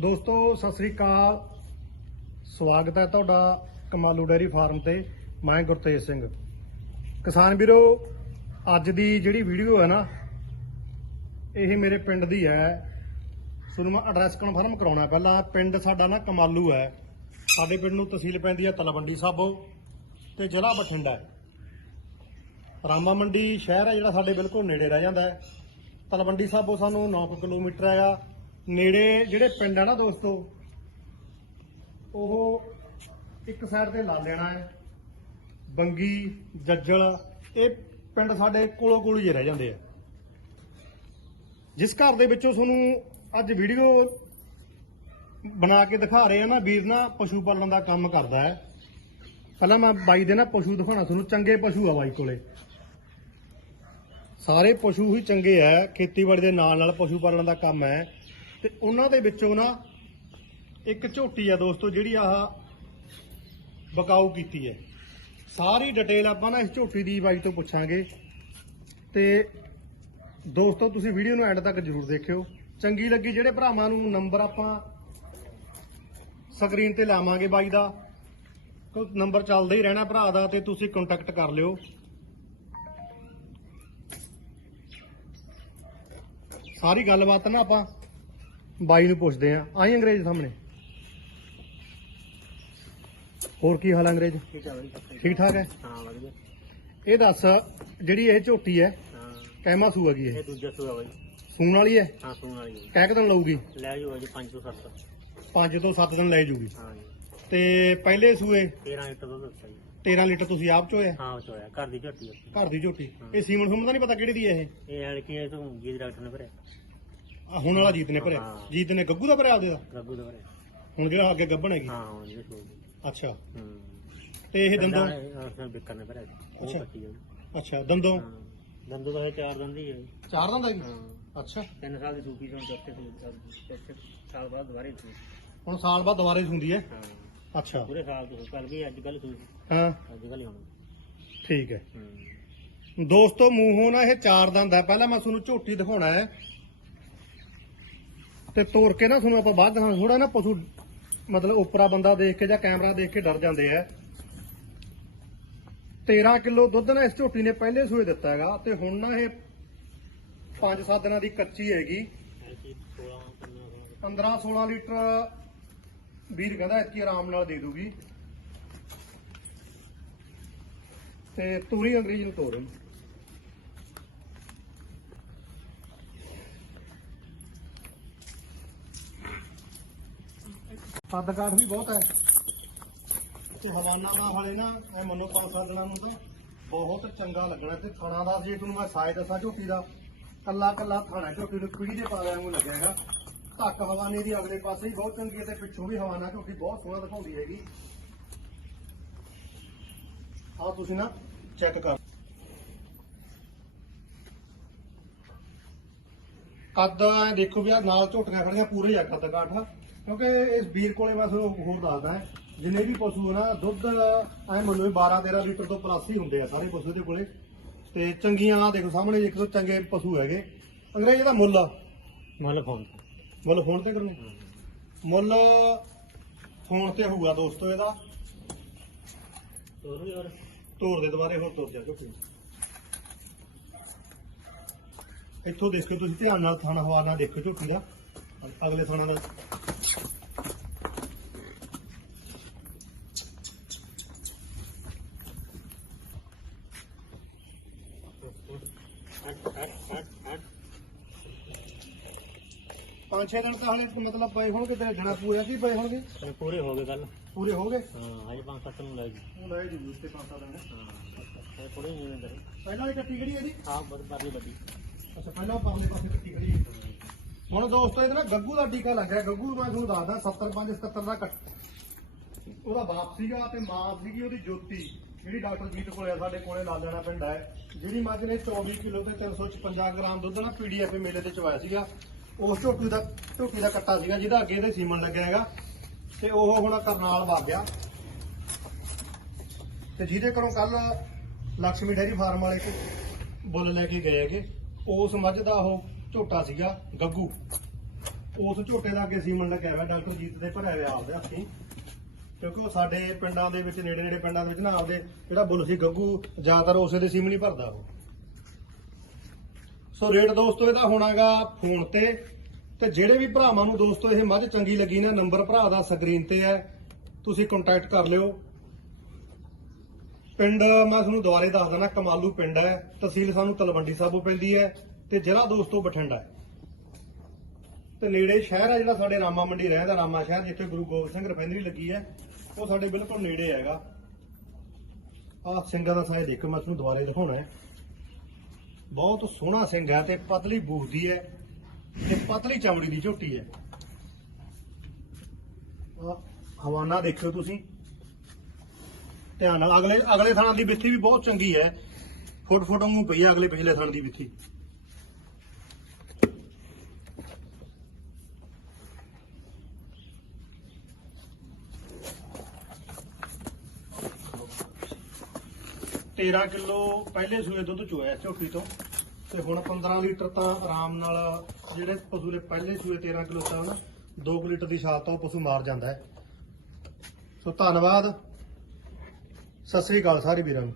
ਦੋਸਤੋ, ਸਤਿ ਸ੍ਰੀ ਅਕਾਲ। ਸਵਾਗਤ ਹੈ ਤੁਹਾਡਾ ਕਮਾਲੂ ਡੈਰੀ ਫਾਰਮ ਤੇ। ਮੈਂ ਗੁਰਤੇਜ ਸਿੰਘ। ਕਿਸਾਨ ਵੀਰੋ, ਅੱਜ ਦੀ ਜਿਹੜੀ ਵੀਡੀਓ ਹੈ ਨਾ, ਇਹ ਮੇਰੇ ਪਿੰਡ ਦੀ ਹੈ। ਤੁਹਾਨੂੰ ਮੈਂ ਐਡਰੈਸ ਕਨਫਰਮ ਕਰਾਉਣਾ ਪਹਿਲਾਂ। ਪਿੰਡ ਸਾਡਾ ਨਾ ਕਮਾਲੂ ਹੈ। ਸਾਡੇ ਪਿੰਡ ਨੂੰ ਤਹਿਸੀਲ ਪੈਂਦੀ ਹੈ ਤਲਵੰਡੀ ਸਾਬੋ ਤੇ ਜ਼ਿਲ੍ਹਾ ਬਠਿੰਡਾ ਹੈ। ਰਾਮਾ ਮੰਡੀ ਸ਼ਹਿਰ ਹੈ ਜਿਹੜਾ ਸਾਡੇ ਬਿਲਕੁਲ ਨੇੜੇ ਰਹਿ ਜਾਂਦਾ ਹੈ। ਤਲਵੰਡੀ ਸਾਬੋ ਸਾਨੂੰ 9 ਕਿਲੋਮੀਟਰ ਹੈਗਾ। ਨੇੜੇ ਜਿਹੜੇ ਪਿੰਡ ਆ ਨਾ ਦੋਸਤੋ, ਉਹ ਇੱਕ ਸਾਈਡ ਤੇ ਲਾ ਲੈਣਾ ਹੈ। ਬੰਗੀ, ਜੱਜਲ, ਇਹ ਪਿੰਡ ਸਾਡੇ ਕੋਲੋਂ ਕੋਲ ਹੀ ਰਹਿ ਜਾਂਦੇ ਆ। ਜਿਸ ਘਰ ਦੇ ਵਿੱਚੋਂ ਤੁਹਾਨੂੰ ਅੱਜ ਵੀਡੀਓ ਬਣਾ ਕੇ ਦਿਖਾ ਰਹੇ ਆ ਨਾ, ਵੀਰ ਨਾ ਪਸ਼ੂ ਪਾਲਣ ਦਾ ਕੰਮ ਕਰਦਾ ਹੈ। ਪਹਿਲਾਂ ਮੈਂ ਬਾਈ ਦੇ ਨਾ ਪਸ਼ੂ ਦਿਖਾਉਣਾ, ਤੁਹਾਨੂੰ ਚੰਗੇ ਪਸ਼ੂ ਆ ਬਾਈ ਕੋਲੇ। ਸਾਰੇ ਪਸ਼ੂ ਹੀ ਚੰਗੇ ਆ, ਖੇਤੀਬਾੜੀ ਦੇ ਨਾਲ ਨਾਲ ਪਸ਼ੂ ਪਾਲਣ ਦਾ ਕੰਮ ਹੈ। ਤੇ ਉਹਨਾਂ ਦੇ ਵਿੱਚੋਂ ਨਾ ਇੱਕ ਝੋਟੀ ਆ ਦੋਸਤੋ, ਜਿਹੜੀ ਆਹ ਬਕਾਊ ਕੀਤੀ ਹੈ। ਸਾਰੀ ਡਿਟੇਲ ਆਪਾਂ ਨਾ ਇਸ ਝੋਟੀ ਦੀ ਬਾਈ ਤੋਂ ਪੁੱਛਾਂਗੇ। ਤੇ ਦੋਸਤੋ, ਤੁਸੀਂ ਵੀਡੀਓ ਨੂੰ ਐਂਡ ਤੱਕ ਜਰੂਰ ਦੇਖਿਓ। ਚੰਗੀ ਲੱਗੀ ਜਿਹੜੇ ਭਰਾਵਾਂ ਨੂੰ ਨੰਬਰ ਆਪਾਂ ਸਕਰੀਨ ਤੇ ਲਾਵਾਂਗੇ ਬਾਈ ਦਾ। ਨੰਬਰ ਚੱਲਦਾ ਹੀ ਰਹਿਣਾ ਭਰਾ ਦਾ ਤੇ ਤੁਸੀਂ ਕੰਟੈਕਟ ਕਰ ਲਿਓ। ਸਾਰੀ ਗੱਲਬਾਤ ਨਾ ਆਪਾਂ ਬਾਈ ਨੂੰ ਪੁੱਛਦੇ ਆਂ। ਆਈ ਅੰਗਰੇਜ਼ ਸਾਹਮਣੇ। ਹੋਰ ਕੀ ਹਾਲ ਆ ਅੰਗਰੇਜ਼? ਠੀਕ ਠੀਕ ਹੈ? ਹਾਂ ਵਧੀਆ। ਇਹ ਦੱਸ ਜਿਹੜੀ ਇਹ ਝੋਟੀ ਹੈ ਹਾਂ। ਕਹਿਮਾ ਸੂ ਹੈਗੀ ਇਹ ਇਹ ਦੂਜਾ ਸੂਆ ਬਈ ਸੂਣ ਵਾਲੀ ਹੈ? ਹਾਂ ਸੁਣ ਵਾਲੀ ਹੈ। ਕਹਿ ਕਦਨ ਲਊਗੀ? ਲੈ ਜਾਓ ਜੀ 5 ਤੋਂ 7 5 ਤੋਂ 7 ਦਿਨ ਲੈ ਜੂਗੀ। ਹਾਂ ਜੀ। ਤੇ ਪਹਿਲੇ ਸੂਏ 13 ਲੀਟਰ ਦੁੱਧ ਦਿੱਤਾ ਜੀ। 13 ਲੀਟਰ ਤੁਸੀਂ ਆਪ ਚੋਇਆ? ਹਾਂ ਉਹ ਚੋਇਆ। ਘਰ ਦੀ ਝੋਟੀ। ਘਰ ਦੀ ਝੋਟੀ। ਇਹ ਸੀਮਨ ਸੁਮਨ ਦਾ ਨਹੀਂ ਪਤਾ ਕਿਹੜੀ ਦੀ ਹੈ ਇਹ? ਇਹ ਹਲਕੀ ਹੈ ਤੋਂ ਜੀ ਡਾਕਟਰ ਨੇ ਭਰਿਆ। ਆ ਹੁਣ ਵਾਲਾ ਜੀਤ ਨੇ ਭਰਿਆ। ਹਾਂ। ਜੀਤ ਨੇ ਗੱਗੂ ਦਾ ਭਰਿਆ ਆਪਦੇ ਦਾ? ਗੱਗੂ ਦਾ ਭਰਿਆ। ਹੁਣ ਜਿਹੜਾ ਅੱਗੇ ਗੱਬਣ ਹੈਗੀ। ਹਾਂ ਹਾਂ ਜੀ ਸੂਆ ਅੱਛਾ। ਹੂੰ। ਤੇ ਇਹ ਦੰਦੋਂ? ਹਾਂ ਬਿੱਕਰ ਨੇ ਭਰਿਆ ਉਹ ਅੱਛਾ। ਕੱਟੀ ਅੱਛਾ ਦੰਦੋਂ? ਹਾਂ। ਦੰਦੋ ਦਾ ਇਹ ਚਾਰ ਦੰਦੀ ਹੈ ਚਾਰ ਦੰਦ ਹੈਗੀ? ਹਾਂ। ਅੱਛਾ। ਤਿੰਨ ਸਾਲ ਦੀ ਸੂਪੀ ਤੋਂ ਚੌਥੇ ਤੋਂ ਸਾਲ ਬਾਅਦ ਦੁਬਾਰੇ ਸੂਈ ਹੁਣ ਸਾਲ ਬਾਅਦ ਦੁਬਾਰੇ ਹੁੰਦੀ ਹੈ? ਹਾਂ। ਅੱਛਾ। ਪੂਰੇ ਸਾਲ ਤੋਂ ਕੱਲ ਵੀ ਅੱਜ ਕੱਲ ਸੂਈ। ਹਾਂ। ਅੱਜ ਕੱਲ ਹੀ ਹੁਣ। ਠੀਕ ਹੈ। ਹੂੰ। ਦੋਸਤੋ ਮੂੰਹੋਂ ਨਾ ਇਹ ਚਾਰ ਦੰਦ ਹੈ। ਪਹਿਲਾਂ ਮੈਂ ਤੁਹਾਨੂੰ ਝੋਟੀ ਦਿਖਾਉਣਾ ਹੈ। ਤੇ ਤੋੜ ਕੇ ਨਾ ਤੁਹਾਨੂੰ ਆਪਾਂ ਬਾਅਦ ਦਿਖਾਉਣਾ ਥੋੜਾ ਨਾ ਪਸ਼ੂ, ਮਤਲਬ ਉਪਰਾ ਬੰਦਾ ਦੇਖ ਕੇ ਜਾਂ ਕੈਮਰਾ ਦੇਖ ਕੇ ਡਰ ਜਾਂਦੇ ਆ। 13 ਕਿਲੋ ਦੁੱਧ ਨਾ ਇਸ ਝੋਟੀ ਨੇ ਪਹਿਲੇ ਸੂਏ ਦਿੱਤਾ ਹੈਗਾ ਤੇ ਹੁਣ ਨਾ ਇਹ 5-7 ਦਿਨਾਂ ਦੀ ਕੱਚੀ ਹੈਗੀ। ਐਸੀ 16 15 15 16 ਲੀਟਰ ਵੀਰ ਕਹਿੰਦਾ ਇਤਕੀ ਆਰਾਮ ਨਾਲ ਦੇ ਦੂਗੀ। ਤੇ ਤੂਰੀ ਅੰਗਰੇਜ਼ ਨੂੰ ਤੋੜ ਇਹਨੂੰ। ਕਾਠ ਵੀ ਬਹੁਤ ਹੈ। ਤੇ ਹਵਾਨਾ ਦਾ ਵਾਲੇ ਨਾ, ਇਹ ਮੰਨੋ ਪੰਜ ਸੱਤ ਦਿਨਾਂ ਨੂੰ ਤਾਂ ਬਹੁਤ ਚੰਗਾ ਲੱਗਣਾ ਤੇ ਥਣਾ ਦਾ ਜੇ ਤੁਹਾਨੂੰ ਮੈਂ ਸਾਇ ਦੱਸਾਂ ਝੋਟੀ ਦਾ, ਕੱਲਾ ਕੱਲਾ ਥਾਣਾ ਝੋਟੀ ਨੂੰ ਪੀੜੀ ਦੇ ਪਾਲਿਆਂ ਨੂੰ ਲੱਗੇਗਾ ਧੱਕ ਹਵਾਨੇ ਦੀ ਅਗਲੇ ਪਾਸੇ ਹੀ ਬਹੁਤ ਚੰਗੀ ਹੈ ਤੇ ਪਿੱਛੋਂ ਵੀ ਹਵਾਨਾ ਝੋਟੀ ਬਹੁਤ ਸੋਹਣਾ ਦਿਖਾਉਂਦੀ ਹੈਗੀ। ਆ ਤੁਸੀਂ ਨਾ ਚੈੱਕ ਕਰ। ਕੱਦ ਦੇਖੋ ਵੀ ਆ ਨਾਲ ਝੋਟੀਆਂ ਖੜੀਆਂ ਪੂਰੇ ਹੀ ਆ ਕੱਦ ਕਾਠ। ਕਿਉਂਕਿ ਇਸ ਵੀਰ ਕੋਲੇ ਮੈਂ ਤੁਹਾਨੂੰ ਹੋਰ ਦੱਸਦਾ ਜਿੰਨੇ ਵੀ ਪਸ਼ੂ ਨਾ ਦੁੱਧ ਐ ਮੰਨੋ ਵੀ 12 13 ਲੀਟਰ ਤੋਂ ਪਲੱਸ ਹੀ ਹੁੰਦੇ ਆ ਸਾਰੇ ਪਸ਼ੂ ਦੇ ਕੋਲੇ। ਤੇ ਚੰਗੀਆਂ ਆ ਦੇਖੋ ਸਾਹਮਣੇ ਇੱਕ ਤੋਂ ਚੰਗੇ ਪਸ਼ੂ ਹੈਗੇ। ਅੰਗਰੇਜ਼ ਦਾ ਮੁੱਲ? ਮੁੱਲ ਫੋਨ ਮੁੱਲ ਫੋਨ ਤੇ ਕਰਨੇ? ਮੁੱਲ ਫੋਨ ਤੇ ਹੋਊਗਾ ਦੋਸਤੋ ਇਹਦਾ। ਤੋਰ ਦੇ ਦੁਬਾਰੇ। ਹੋਰ ਤੋਰ ਜਾ ਝੋਟੀ ਇੱਥੋਂ ਦੇਖ ਤੁਸੀਂ ਧਿਆਨ ਨਾਲ ਥਾਣਾ ਹਵਾ ਨਾਲ ਦੇਖੋ ਝੋਟੀ ਦਾ। ਅਗਲੇ ਥਾਣਾ ਦਾ ਪੰਜ ਛੇ ਦਿਨ ਤਾਂ ਹਲੇ ਮਤਲਬ ਪਏ ਹੋਣਗੇ ਤੇ ਜਣਾ ਪੂਰਾ ਕੀ ਪਏ ਹੋਣਗੇ? ਚਲ ਪੂਰੇ ਹੋ ਗਏ ਕੱਲ ਪੂਰੇ ਹੋ ਗਏ? ਹਾਂ ਅੱਜ ਪੰਜ ਸੱਤ ਨੂੰ ਲੈ ਜੀ। ਉਹ ਲੈ ਜੀ ਤੇ ਪੰਜ ਸੱਤ ਦਿਨ। ਹਾਂ ਇਹ ਥੋੜੀ ਨਹੀਂ ਕਰੇ ਪਹਿਲਾਂ ਵਾਲੀ ਕੱਟੀ ਕਿਹੜੀ ਇਹਦੀ ਹਾਂ ਬੜ ਬਾਰੀ ਵੱਡੀ। ਅੱਛਾ ਪਹਿਲਾਂ ਪਰਲੇ ਪਾਸੇ ਕੱਟੀ ਕਿਹੜੀ ਹੈ? ਹੁਣ ਦੋਸਤੋ ਇਹਦੇ ਨਾਲ ਗੱਗੂ ਦਾ ਟੀਕਾ ਲੱਗਿਆ ਗੱਗੂ ਮੈਂ ਤੁਹਾਨੂੰ ਦੱਸਦਾ 75 77 ਦਾ ਕੱਟ। ਉਹਦਾ ਬਾਪ ਸੀਗਾ ਤੇ ਮਾਂ ਸੀਗੀ ਉਹਦੀ ਜੋਤੀ। ਜਿਹੜੀ ਡਾਕਟਰ ਜੀਤ ਕੋਲੇ ਸਾਡੇ ਕੋਲੇ ਲਾ ਲੈਣਾ ਪਿੰਡ ਹੈ। ਜਿਹੜੀ ਮੱਝ ਨੇ 24 ਕਿਲੋ ਤੇ 356 ਗ੍ਰਾਮ ਦੁੱਧ ਨਾ ਪੀਡੀਐਫ ਮੇਲੇ ਤੇ ਚਵਾਇਆ ਸੀਗਾ, ਉਸ ਝੋਟੀ ਦਾ ਝੋਟੀ ਦਾ ਕੱਟਾ ਸੀਗਾ, ਜਿਹਦਾ ਅੱਗੇ ਇਹਦੇ ਸੀਮਨ ਲੱਗਿਆ ਹੈਗਾ, ਤੇ ਉਹ ਹੁਣ ਕਰਨਾਲ ਵਗ ਗਿਆ। ਤੇ ਜਿਹਦੇ ਘਰੋਂ ਕੱਲ ਲక్ష్ਮੀ ਡੈਰੀ ਫਾਰਮ ਵਾਲੇ ਕੋ ਬੁੱਲ ਲੈ ਕੇ ਗਏ ਹੈਗੇ, ਉਸ ਮੱਝ ਦਾ ਉਹ ਝੋਟਾ ਸੀਗਾ ਗੱਗੂ। ਉਸ ਝੋਟੇ ਦਾ ਅੱਗੇ ਸੀਮਨ ਲੱਗਿਆ ਹੋਇਆ, ਡਾਕਟਰ ਜੀਤ ਦੇ ਭਰਿਆ ਹੋਇਆ ਆਪਦੇ ਹੱਥੀਂ। ਕਿਉਂਕਿ ਉਹ ਸਾਡੇ ਪਿੰਡਾਂ ਦੇ ਵਿੱਚ, ਨੇੜੇ ਨੇੜੇ ਪਿੰਡਾਂ ਦੇ ਵਿੱਚ ਨਾ ਆਪਦੇ ਜਿਹੜਾ ਬੁੱਲ ਸੀ, ਗੱਗੂ ਜ਼ਿਆਦਾਤਰ ਉਸੇ ਦੇ ਸੀਮਨ ਹੀ ਭਰਦਾ ਉਹ। ਸੋ ਰੇਟ ਦੋਸਤੋ ਇਹਦਾ ਹੋਣਾਗਾ ਫੋਨ ਤੇ। ਤੇ ਜਿਹੜੇ ਵੀ ਭਰਾਵਾਂ ਨੂੰ ਦੋਸਤੋ, ਇਹ ਮੱਝ ਚੰਗੀ ਲੱਗੀ ਨਾ, ਨੰਬਰ ਭਰਾ ਦਾ ਸਕਰੀਨ ਤੇ ਹੈ, ਤੁਸੀਂ ਕੰਟੈਕਟ ਕਰ ਲਿਓ। ਪਿੰਡ, ਮੈਂ ਤੁਹਾਨੂੰ ਦੁਬਾਰੇ ਦੱਸ ਦਿੰਦਾ, ਕਮਾਲੂ ਪਿੰਡ ਹੈ। ਤਹਿਸੀਲ ਸਾਨੂੰ ਤਲਵੰਡੀ ਸਾਬੋ ਪੈਂਦੀ ਹੈ ਤੇ ਜ਼ਿਲ੍ਹਾ ਦੋਸਤੋ ਬਠਿੰਡਾ ਹੈ। ਤੇ ਨੇੜੇ ਸ਼ਹਿਰ ਹੈ ਜਿਹੜਾ ਸਾਡੇ ਰਾਮਾ ਮੰਡੀ ਰਹਿੰਦਾ ਰਾਮਾ ਸ਼ਹਿਰ, ਜਿੱਥੇ ਗੁਰੂ ਗੋਬਿੰਦ ਸਿੰਘ ਰਿਫਾਈਨਰੀ ਲੱਗੀ ਹੈ। ਉਹ ਸਾਡੇ ਬਿਲਕੁਲ ਨੇੜੇ ਹੈਗਾ। ਆਹ ਸਿੰਘਾਂ ਦਾ ਸਾਇਜ਼ ਦੇਖੋ, ਮੈਂ ਤੁਹਾਨੂੰ ਦੁਬਾਰੇ ਦਿਖਾਉਣਾ ਹੈ। ਬਹੁਤ ਸੋਹਣਾ ਸਿੰਘ ਹੈ ਤੇ ਪਤਲੀ ਬੂਹਦੀ ਹੈ ਤੇ ਪਤਲੀ ਚਮੜੀ ਦੀ ਝੋਟੀ ਹੈ। ਆਹ ਹਵਾਨਾ ਦੇਖਿਓ ਤੁਸੀਂ। ਧਿਆਨ ਨਾਲ ਅਗਲੇ ਅਗਲੇ ਥਾਂ ਦੀ ਵਿੱਥੀ ਵੀ ਬਹੁਤ ਚੰਗੀ ਹੈ। ਫੁੱਟ ਫੁੱਟ ਨੂੰ ਪਈ ਹੈ ਅਗਲੇ ਪਿਛਲੇ ਥਾਂ ਦੀ ਵਿੱਥੀ। ਤੇਰਾਂ ਕਿਲੋ ਪਹਿਲੇ ਸੂਏ ਦੁੱਧ ਚੋਇਆ ਝੋਟੀ ਤੋਂ। ਤੇ ਹੁਣ 15 ਲੀਟਰ ਤਾਂ ਆਰਾਮ ਨਾਲ ਜਿਹੜੇ ਪਸ਼ੂ ਦੇ ਪਹਿਲੇ ਸੂਏ 13 ਕਿਲੋ ਤਾਂ ਨਾ 2 ਲੀਟਰ ਦੀ ਛਾਲ ਤੋਂ ਉਹ ਪਸ਼ੂ ਮਾਰ ਜਾਂਦਾ ਹੈ। ਸੋ ਧੰਨਵਾਦ। ਸਤਿ ਸ੍ਰੀ ਅਕਾਲ ਸਾਰੇ ਵੀਰਾਂ ਨੂੰ।